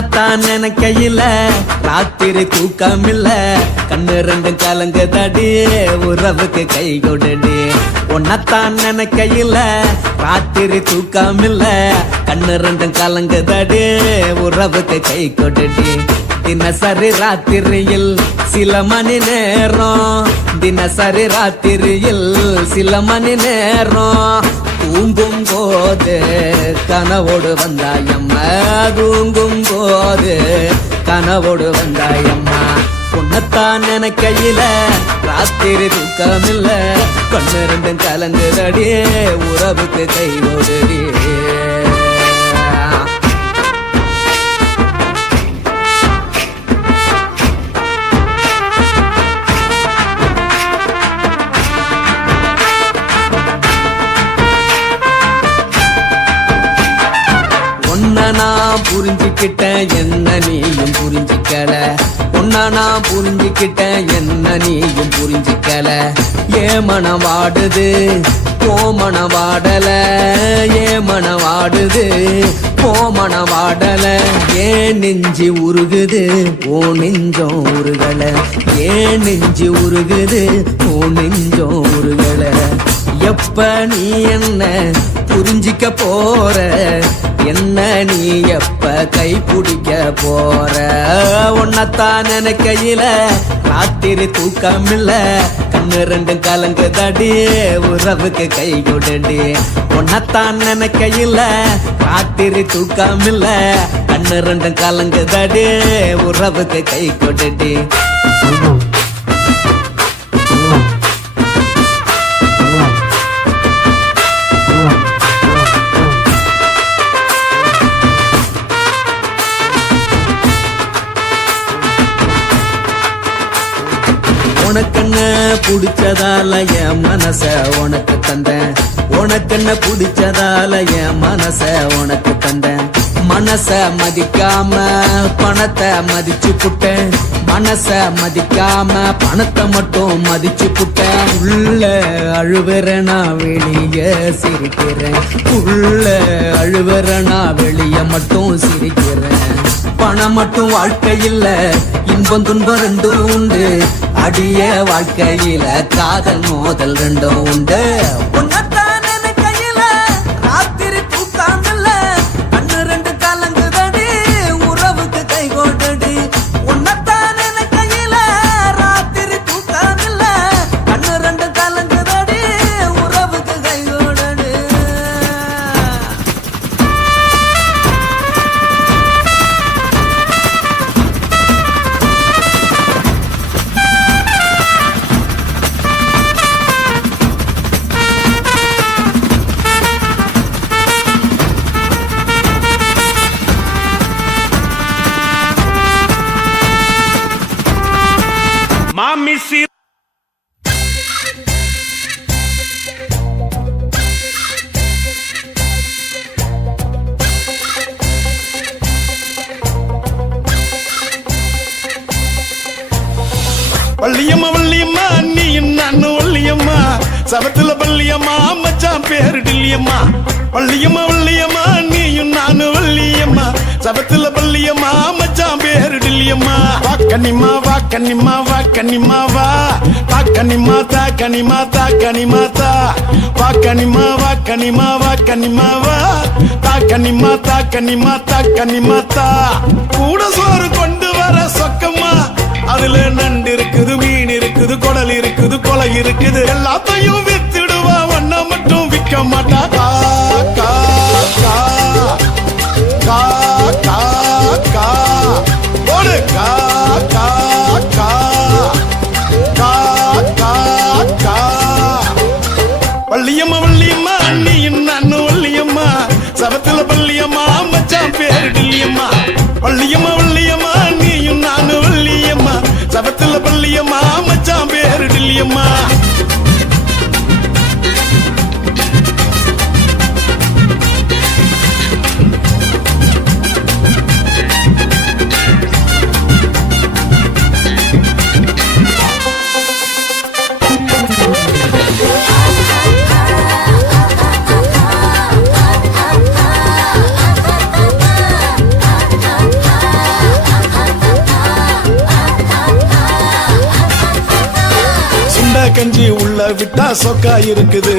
உன்னத்தான் நினைக்கையில ராத்திரி தூக்கமில்ல கண்ணு ரெண்டும் கலங்குதடி உறவுக்கு கை கொடுடி உன்னத்தான் நினைக்கையில ராத்திரி தூக்கமில்ல கண்ணு ரெண்டும் கலங்குதடி உறவுக்கு கை கொடுடி தினசரி ராத்திரியில் சில மணி நேரம் தினசரி ராத்திரியில் சில மணி நேரம் தூங்கும் போது கனவோடு வந்தாயம்மா தூங்கும் போது கனவோடு வந்தாயம்மா உன்னத்தான் நினைக்கையில ராத்திரி தூக்கமில்ல கண்ணு ரெண்டும் கலங்குதடி உறவுக்கு கை ஓடுடி நான் புரிஞ்சுக்கிட்டேன் என்ன நீயும் புரிஞ்சுக்கல உன்ன நான் புரிஞ்சுக்கிட்டேன் என்ன நீயும் புரிஞ்சுக்கல ஏன் மனம் வாடுது போ மனம் வாடல ஏன் மனம் வாடுது போ மனம் வாடல ஏன் நெஞ்சு உருகுது ஓ நெஞ்சம் உருகல ஏன் நெஞ்சு உருகுது ஓ நெஞ்சம் உருகல எப்ப நீ என்ன புரிஞ்சிக்க போற என்ன நீ எப்ப கை பிடிக்க போற உன்னத்தான் நினைக்கையில ராத்திரி தூக்கமில்ல கண்ணு ரெண்டும் கலங்குதடி உறவுக்கு கை கொடுடி உன்னத்தான் நினைக்கையில ராத்திரி தூக்கமில்ல கண்ணு ரெண்டும் கலங்குதடி உறவுக்கு கை கொடுடி உனக்கென்ன பிடிச்சதால என் மனச உனக்கு தந்தேன் உனக்கென்ன பிடிச்சதால என் மனச உனக்கு தந்தேன் மனச மதிக்காம பணத்தை மதிச்சு புட்டேன் மனச மதிக்காம பணத்தை மட்டும் மதிச்சு புட்டேன் உள்ள அழுவுறனா வெளிய சிரிக்கிறேன் உள்ள அழுவுறனா வெளிய மட்டும் சிரிக்கிறேன் பணம் மட்டும் வாழ்க்கையில் இன்பம் துன்பம் ரெண்டும் உண்டு அடிய வாழ்க்கையில காதல் மோதல் ரெண்டும் உண்டு உன்னத்தான் நினைக்கையில ராத்திரி தூக்கமில்ல கண்ணு ரெண்டு கலங்குதடி உறவுக்கு கை கொடுடி உன்னத்தான் நினைக்கையில ராத்திரி தூக்கமில்ல கண்ணு ரெண்டு கலங்குதடி உறவுக்கு கை கொடுடி Mami si வள்ளியம்மா வள்ளியம்மா நீ நானும் வள்ளியம்மா சபத்துல பள்ளியம்மா மச்சான் பேரு டில்லியம்மா வள்ளியம்மா வள்ளியம்மா நீயும் நானும் வள்ளியம்மா சபத்துல பள்ளியம்மா மச்சான் பேரு டில்லியம்மா வாக்கனிமா வாக்கனிமா வாக்கனிமா வா தாக்கனிமா தாக்கனிமா தாக்கனிமா தா வாக்கனிமா வாக்கனிமா வாக்கனிமா வா தாக்கனிமா தாக்கனிமா தாக்கனிமா தா கூட சோறு கொண்டு வர சொக்கம்மா அதுல நண்டு இருக்குது மீன் இருக்குது குடல் இருக்குது கொலை இருக்குது எல்லாத்தையும் வித்துடுவா ஒன்ன மட்டும் விற்க மாட்டா கா கா கா கா கா கா போடு கா கா கா கா கா கா வள்ளியம்மா வள்ளியம்மா அண்ணியும் நானும் வள்ளியம்மா சபத்துல பள்ளியம்மா மச்சான் பேரு டில்லியம்மா வள்ளியம்மா வள்ளியம்மா நீயும் நானும் வள்ளியம்மா சபத்துல பள்ளியம்மா மச்சான் பேரு டில்லியம்மா கஞ்சி உள்ள விட்டா சொக்கா இருக்குது,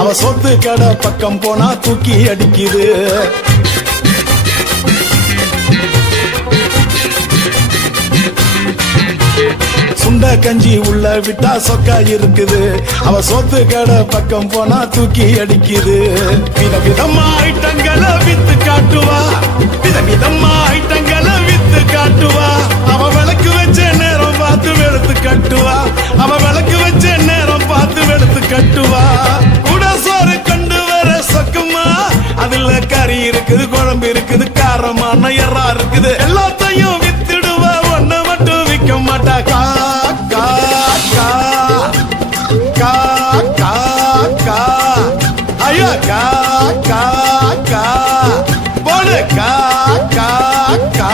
அவ சொத்து கடை பக்கம் போனா தூக்கி அடிக்குது. சுண்ட கஞ்சி உள்ள விட்டா சொக்கா இருக்குது, அவ சொத்து கடை பக்கம் போனா தூக்கி அடிக்குது. விதவிதமா ஐட்டங்களை வித்து காட்டுவா, விதவிதமா ஐட்டங்களை வித்து காட்டுவா. அவ விளக்கு வச்ச நேரம் பார்த்து வெளுத்து கட்டுவா, அவ விளக்கு வச்ச நேரம் பார்த்து வெளுத்து கட்டுவா. கூட சோறு கொண்டு வர சொக்குமா, அதுல கறி இருக்குது, குழம்பு இருக்குது, காரமான எறா இருக்குது. எல்லாத்தையும் வித்துடுவா, ஒன்ன மட்டும் விற்க மாட்டா. கா கா கா கா கா கா ஐயா கா கா கா போடு கா கா கா.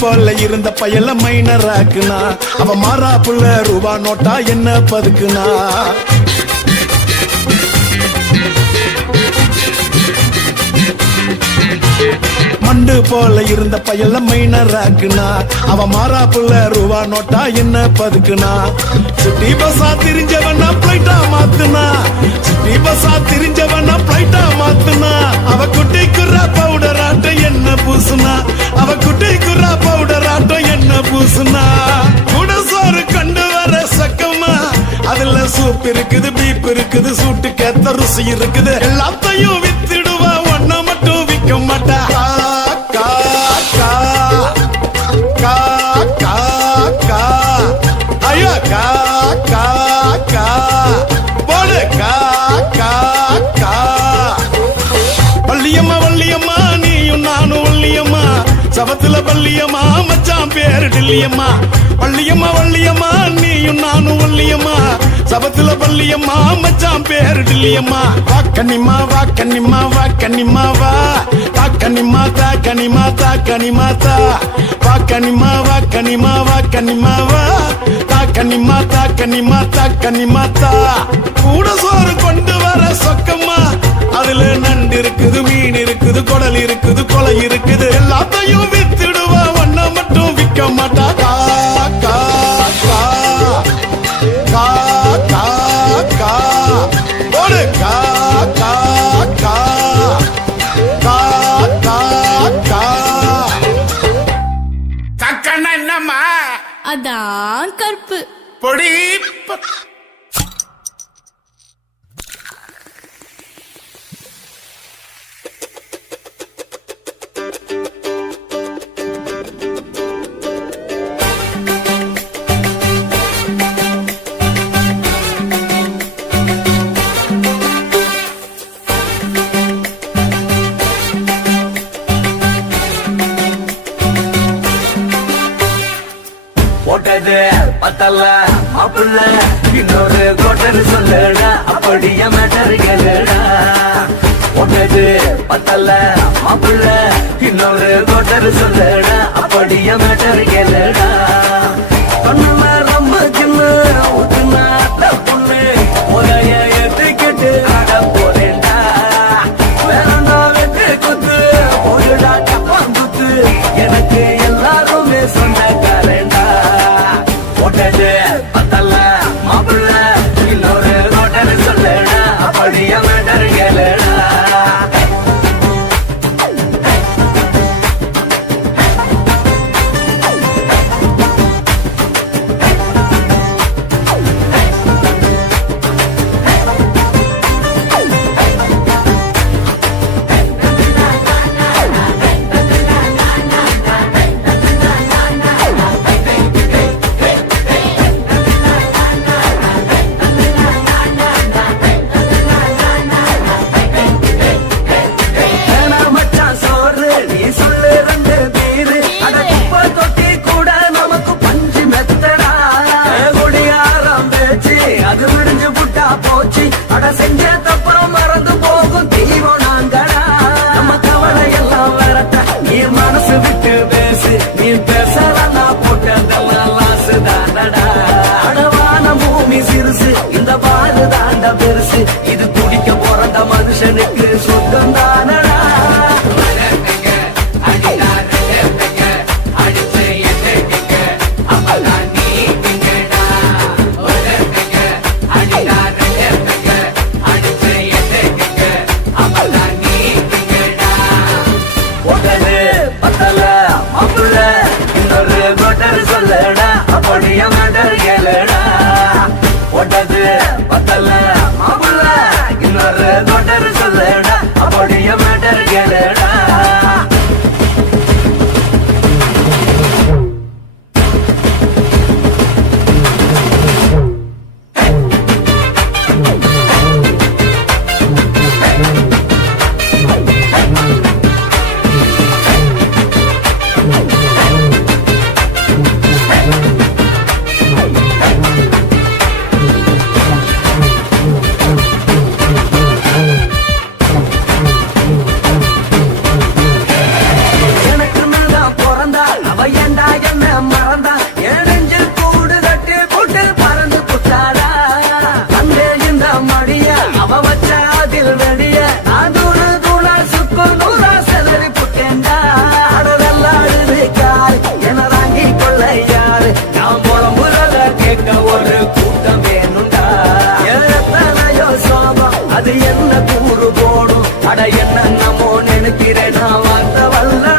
போல இருந்த பையல மைனராக்குனா, அவ மாறா புள்ள ரூபா நோட்டா என்ன பதுக்குனா. மண்டு போல இருந்த பையல மைனராக்குனா, அவ மாறா புள்ள ரூபா நோட்டா என்ன பதுக்குனா. சிட்டி பஸ்ஸா திரிஞ்சவனா பிளைட்டா மாத்துனா, சிட்டி பஸ்ஸா திரிஞ்சவனா பிளைட்டா மாத்துனா. அவ குட்டி குர்ரா பவுடர் ஆட்டம் என்ன பூசுனா, அவ குட்டி குர்ரா பவுடர் ஆட்டம் என்ன பூசுனா. கூட சோறு கொண்டு வர சக்கமா, அதுல சூப் இருக்குது, பீப் இருக்குது, சூட்டுக்கேத்த ருசி இருக்குது. எல்லாத்தையும் வித்துடுவா, ஒன்ன மட்டும் விற்க மாட்டா. கா கா கா கா கா ஐயா கா கா கா போடு கா கா கா. வள்ளியம்மா வள்ளியம்மா நீயும் நானும் வள்ளியம்மா, சபத்துல பள்ளியம்மா மச்சான் பேரு டில்லியம்மா. வள்ளியம்மா வள்ளியம்மா நீயும் நானும் வள்ளியம்மா, சபத்துல பள்ளியம்மா மச்சான் பேரு டில்லியம்மா. வா கன்னிமா வா கன்னிமா வா கன்னிமா வா, வா கன்னிமா தா கன்னிமா தா கன்னிமா தா. வா கன்னிமா வா கன்னிமா வா கன்னிமா வா, தா கன்னிமா தா கன்னிமா தா கன்னிமா தா. கூட சோறு கொண்டு வர சொக்கம்மா, அதுல நண்டு இருக்குது, மீன் இருக்குது, குடல் இருக்குது, கொலை இருக்குது. எல்லாத்தையும் வித்துடுவா, ஒன்ன மட்டும் விற்க மாட்டா. கா கா கா கா கா கா போடு கா கா கா கா கா கா. கக்கன்னா என்னம்மா? அதான் கற்பு. பொடி போட்டது பத்தல்ல மாப்பிள்ள, இன்னொரு கோட்டர் சொல்லுடா, அப்படியே மேட்டர் கேளுடா. போட்டது பத்தல்ல மாப்பிள்ள, இன்னொரு கோட்டர் சொல்லுடா, அப்படியே மேட்டர் கேளுடா. கண்ணுல ரொம்ப சின்ன ஊத்துனா பொண்ணு, முறைய ஏத்துக்கிட்டு ஆட போறேன்டா. வேறண்டா வெட்டு குத்து போடுடா கப்பம் குத்து, எனக்கு எல்லாருமே சொந்தக்காரேண்டா. போட்டது பத்தல்ல மாப்பிள்ள, இன்னொரு கோட்டர் சொல்லுடா, அப்படியே மேட்டர் கேளுடா. அது விடிஞ்சு புட்டா போச்சு அட செஞ்ச தப்பா மறந்து போகும் தெய்வம் நாங்களா நம்ம கவலை எல்லாம் வரட்ட நீ மனசு விட்டு பேசு நீ பேசலாம் நான் போட்டதெல்லாம் லாசு தானடா அடவான பூமி சிறுசு இந்த பாரு தாண்ட பெருசு இது குடிக்க பிறந்த மனுஷனுக்கு சொந்தம் தானடா சொல்லடா அப்படியே மேட்டர் கேளுடா ஒட்டது பத்தல மாப்புள்ள இன்னொரு கொட்டர் சொல்லடா அப்படியே மேட்டர் கேளுடா ஒரு கூட்டம் வேணுண்டா எத்தனையோ சோகம் அது என்ன கூறு போடும் அட என்ன நம்மோ நினைக்கிறேன் நான் வார்த்த வல்லடா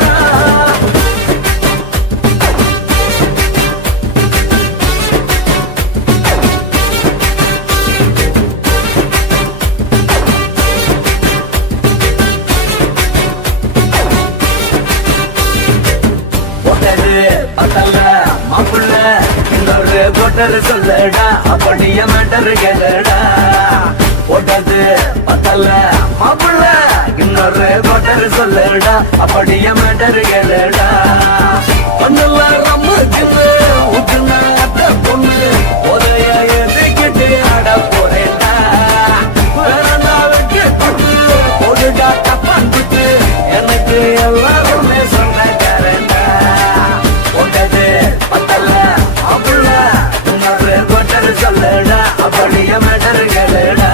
மாப்புள்ள இன்னொரு கொட்டர் சொல்லடா அப்படியே மேட்டர் கேளுடா ஒட்டது பத்தல மாப்புள்ள இன்னொரு கொட்டர் சொல்லடா அப்படியே மேட்டர் கேளுடா ஒண்ணுல ரம்மு தின்னு ஊத்துன அத்த பொண்ணு உதய எதுக்கிட்டு ஆட போறேன்டா வேறனா வெட்டி கொண்டு ஒடுகா தப்பான் விட்டு எனக்கு எல்லாருமே சொந்தக்காரன்டா ஒட்டது பத்தல மாப்புள்ள இன்னொரு கொட்டர் சொல்லடா அப்படியே மேட்டர் கேளுடா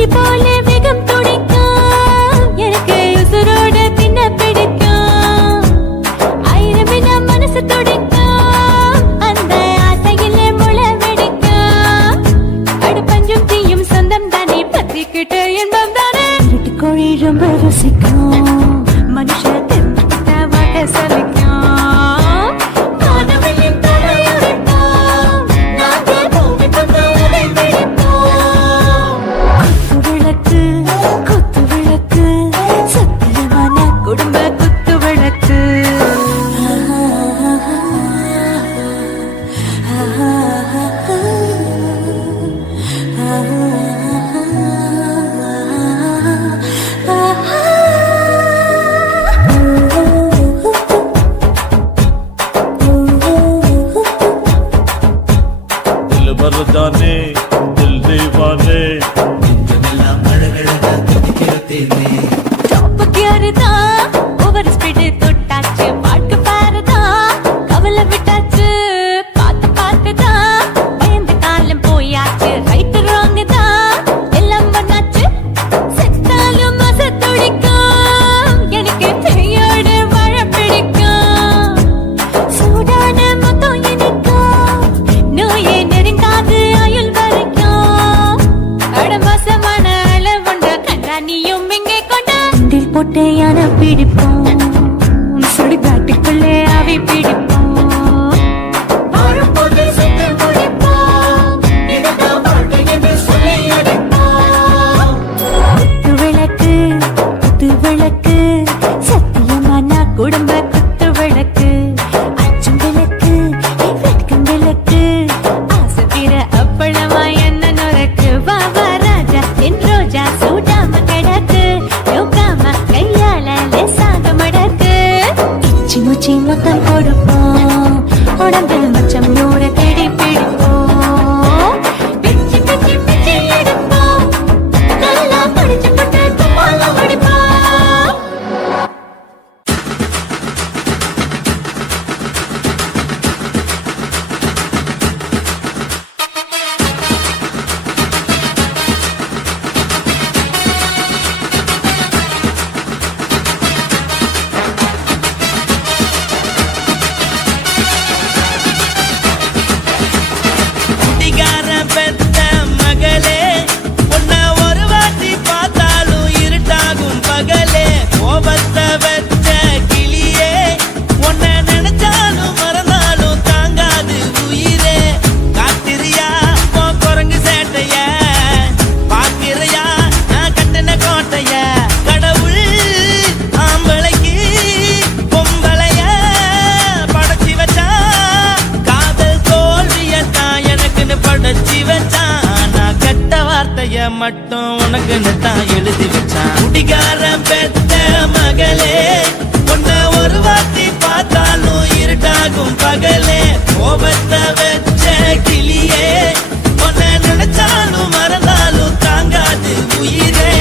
துள்ளி போல வேகம் துடிக்கும் எனக்கு உசுரோட பின்ன பிடிக்கும் ஆயிரமே மனசு துடிக்கும் அந்த ஆசையிலே முளை வெடிக்கும் அடு பஞ்சும் தீயும் சொந்தம் தானே பத்திக்கிட்டு இன்பம் தானே கோழி ரொம்ப ருசிக்கும் மனுஷ தென்ன வாட்ட சலிக்கும் जाने दिल दीवाने நெஞ்சமெல்லாம் அழகழகா துடிக்கிற தேனே டாப் கியர் தான் ஓவர் ஸ்பீட் தொட்டாச்சு பாட்டு பாருதா கவலை விட்டாச்சு பார்த்து பார்த்து தான் பயந்து காலம் போயாச்சு ரைட் ராங் தான் எல்லாம் பண்ணாச்சு செத்தாலும் மச துடிக்கும் எனக்கு பெயோடு வாழ பிடிக்கும் சூடான மொத்தம் இனிக்கும் நோயே நெருங்காது ஆயுள் வரைக்கும் அடமோசமான அளவுண்ட கண்டா நீயும் இங்கே கொண்ட போட்டு யானை பிடிப்போம் சுடுகாட்டுக்குள்ளே அவை பிடிப்போம் வரும்போது சுட்டு முடிப்போம் இதுதான் வாழ்க்கை என்று சொல்லி அடிப்போம் குத்து விளக்கு சத்தியமான குடும்ப குத்து விளக்கு அச்சும் விளக்கு வெட்கும் விளக்கு ஆசை தீர அப்பளமா என்ன நுறக்கு வாவா ராஜா என் ரோஜா சூடாம கிடக்கு யோகாம கையால லேசாக மடக்கு இச்சி முச்சி மொத்தம் கொடுப்போம் உடம்பில் மச்சம் நூற தேடி பிடிப்போம் பிச்சி பிச்சி பிச்சி எடுப்போம் நல்லா படிச்சு போட்டு துப்பால முடிப்போம் குடிகார பெத்த மகளே உன்னை ஒரு வாட்டி பார்த்தாலும் இருட்டாகும் பகலே கோபத்தை வச்ச கிளியே உன்னை நினைச்சாலும் மறந்தாலும் தாங்காது உயிரே காத்திரியா உன் குரங்கு சேட்டைய பாக்கிறையா நான் கட்டின கோட்டைய கடவுள் ஆம்பளைக்கு பொம்பளைய படைச்சி வச்சா காதல் தோல்வியத்தான் எனக்குன்னு படைச்சி வச்சான் நான் கெட்ட வார்த்தைய மட்டும் உனக்குன்னு தான் எழுதி வச்சான் குடிகாரன் பெத்த மகளே உன்னை ஒரு வாட்டி பார்த்தாலும் இருட்டாகும் பகலே கோபத்தை வச்ச கிளியே உன்னை நினைச்சாலும் மறந்தாலும் தாங்காது உயிரே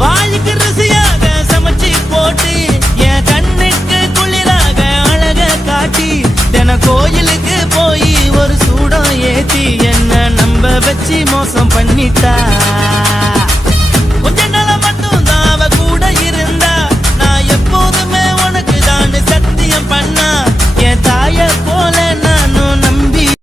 வாய்க்கு ருசியாக சமைச்சு போட்டு என் கண்ணுக்கு குளிராக அழக காட்டி தின கோயிலுக்கு போய் ஒரு சூடம் ஏத்தி என்ன நம்ப வச்சு மோசம் பண்ணிட்டா